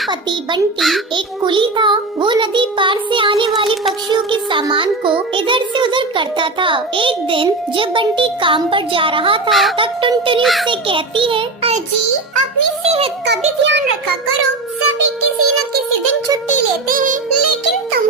पति बंटी एक कुली था। वो नदी पार से आने वाले पक्षियों के सामान को इधर से उधर करता था। एक दिन जब बंटी काम पर जा रहा था तब टुनटुनी उससे कहती है, अजी अपनी सेहत का भी ध्यान रखा करो। सभी किसी न किसी दिन छुट्टी लेते हैं, लेकिन तुम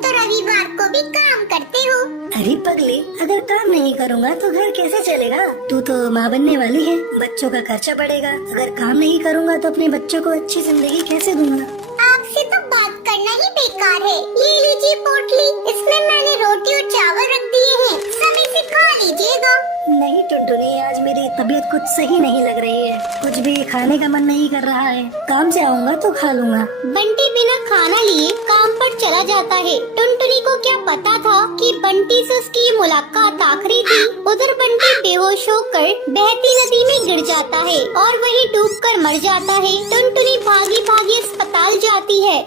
तो रविवार को भी काम करते हो। अरे पगली, अगर काम नहीं करूँगा तो घर कैसे चलेगा? तू तो माँ बनने वाली है, बच्चों का खर्चा बढ़ेगा। अगर काम नहीं करूँगा तो अपने बच्चों को अच्छी जिंदगी कैसे दूंगा? आपसे तो बात करना ही बेकार है। ये लीजिए पोटली, इसमें मैंने रोटी और चावल रख दिए हैं, समय से खा लीजिएगा। नहीं टुनटुनी, आज मेरी तबीयत कुछ सही नहीं लग रही है, कुछ भी खाने का मन नहीं कर रहा है। काम से आऊँगा तो खा लूँगा। बंटी बिना खाना लिए काम पर चला जाता है। टुनटुनी को क्या पता था कि बंटी से उसकी ये मुलाकात आखिरी थी। उधर बंटी बेहोश होकर बहती नदी में गिर जाता है और वहीं डूबकर मर जाता है। टुनटुनी भागी भागी अस्पताल जाती है।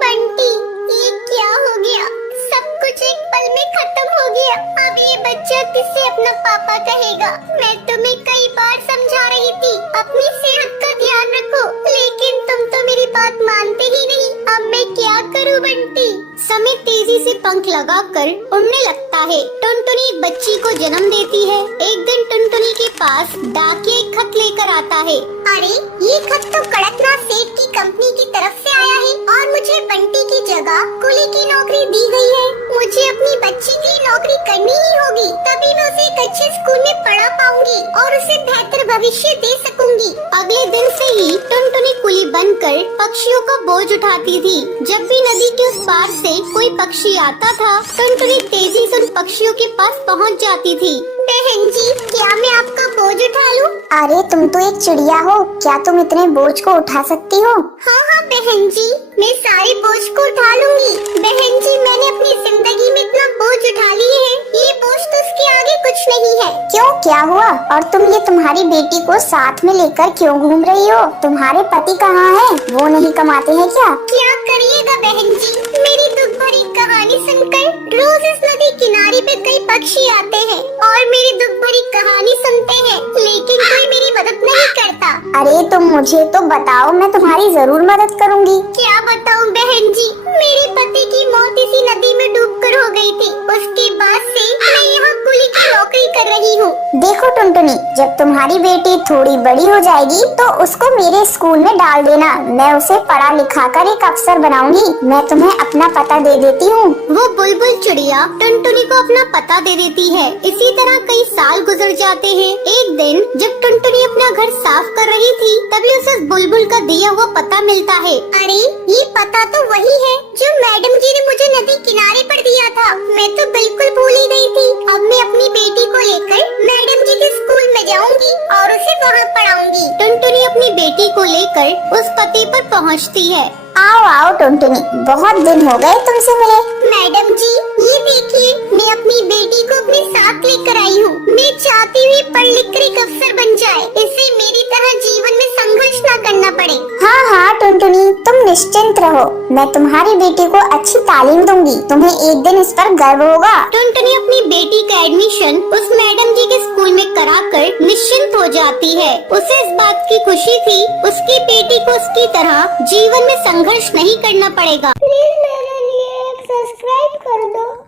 बंटी, ये क्या हो गया? सब कुछ एक पल में खत्म हो गया। अब ये बच्चा किससे अपना पापा कहेगा? मैं तुम्हें कई बार समझा रही थी अपनी सेहत का ध्यान रखो, लेकिन तुम तो मेरी बात मानते ही नहीं। अब मैं क्या करूं बंटी? समय तेजी से पंख लगाकर उड़ने लगता है। टुनटुनी एक बच्ची को जन्म देती है। एक दिन टुनटुनी के पास डाकिया एक खत लेकर आता है। अरे ये खत तो कड़कनाथ सेठ की कंपनी की तरफ से आया है और मुझे बंटी की जगह कुली की नौकरी दी गई है। मुझे अपनी बच्ची की नौकरी करनी ही होगी, तभी मैं उसे एक अच्छे स्कूल में पढ़ा पाऊंगी और उसे बेहतर भविष्य दे सकूंगी। अगले दिन से ही टुनटुनी कुली बनकर पक्षियों का बोझ उठाती थी। जब भी नदी के उस पार से कोई पक्षी आता था, टुनटुनी तेजी से उन पक्षियों के पास पहुंच जाती थी। बहन जी, क्या मैं आपका बोझ उठा लूं? अरे तुम तो एक चिड़िया हो, क्या तुम इतने बोझ को उठा सकती हो? हाँ हाँ बहन जी, मैं सारे बोझ को उठा लूंगी। बहन जी, मैंने अपनी जिंदगी में इतना बोझ उठा लिए हैं, ये बोझ तो उसके आगे कुछ नहीं है। क्यों, क्या हुआ? और तुम ये तुम्हारी बेटी को साथ में लेकर क्यों घूम रही हो? तुम्हारे पति कहाँ हैं? वो नहीं कमाते हैं क्या? क्या करिएगा बहन जी, मेरी दुख भरी कहानी सुनकर रोज इस नदी किनारे पे कई पक्षी आते हैं और मेरी दुख भरी कहानी सुनते हैं, लेकिन कोई मेरी मदद नहीं करता। अरे तुम मुझे तो बताओ, मैं तुम्हारी जरूर मदद करूंगी। क्या बताऊं बहन जी, मेरे पति की मौत इसी नदी में डूबकर हो गई थी। उसके बाद से मैं यहाँ कुली की नौकरी कर रही हूँ। देखो टुनटुनी, जब तुम्हारी बेटी थोड़ी बड़ी हो जाएगी तो उसको मेरे स्कूल में डाल देना। मैं उसे पढ़ा लिखा कर एक अफसर बनाऊंगी। मैं तुम्हें अपना पता दे देती हूँ। वो बुलबुल चिड़िया टुनटुनी को अपना पता दे देती है। इसी तरह कई साल गुजर जाते हैं। एक दिन जब टुनटुनी अपना घर साफ कर रही थी, तभी उसे उस बुलबुल का दिया हुआ पता मिलता है। अरे ये पता तो वही है जो मैडम जी ने मुझे नदी किनारे पर दिया था। मैं तो बिल्कुल भूल ही गई थी। अब मैं अपनी बेटी को लेकर मैडम जी के स्कूल में जाऊंगी और उसे वहाँ पढ़ाऊंगी। टुनटुनी अपनी बेटी को लेकर उस पते पर पहुँचती है। आओ आओ टुनटुनी, बहुत दिन हो गए तुमसे मिले। मैडम जी, ये देखिए, मैं अपनी बेटी को अपने साथ लेकर आई हूँ। मैं चाहती हूँ पढ़ लिख कर एक अफसर बन जाए, इससे मेरी तरह जीवन में संघर्ष न करना पड़े। हाँ हाँ टुनटुनी, तुम निश्चिंत रहो, मैं तुम्हारी बेटी को अच्छी तालीम दूंगी। तुम्हें एक दिन इस पर गर्व होगा। टुनटुनी अपनी बेटी का एडमिशन उस मैडम जी के स्कूल में कराकर निश्चिंत हो जाती है। उसे इस बात की खुशी थी उसकी बेटी को उसकी तरह जीवन में संघर्ष नहीं करना पड़ेगा। प्लीज मेरे लिए एक सब्सक्राइब कर दो।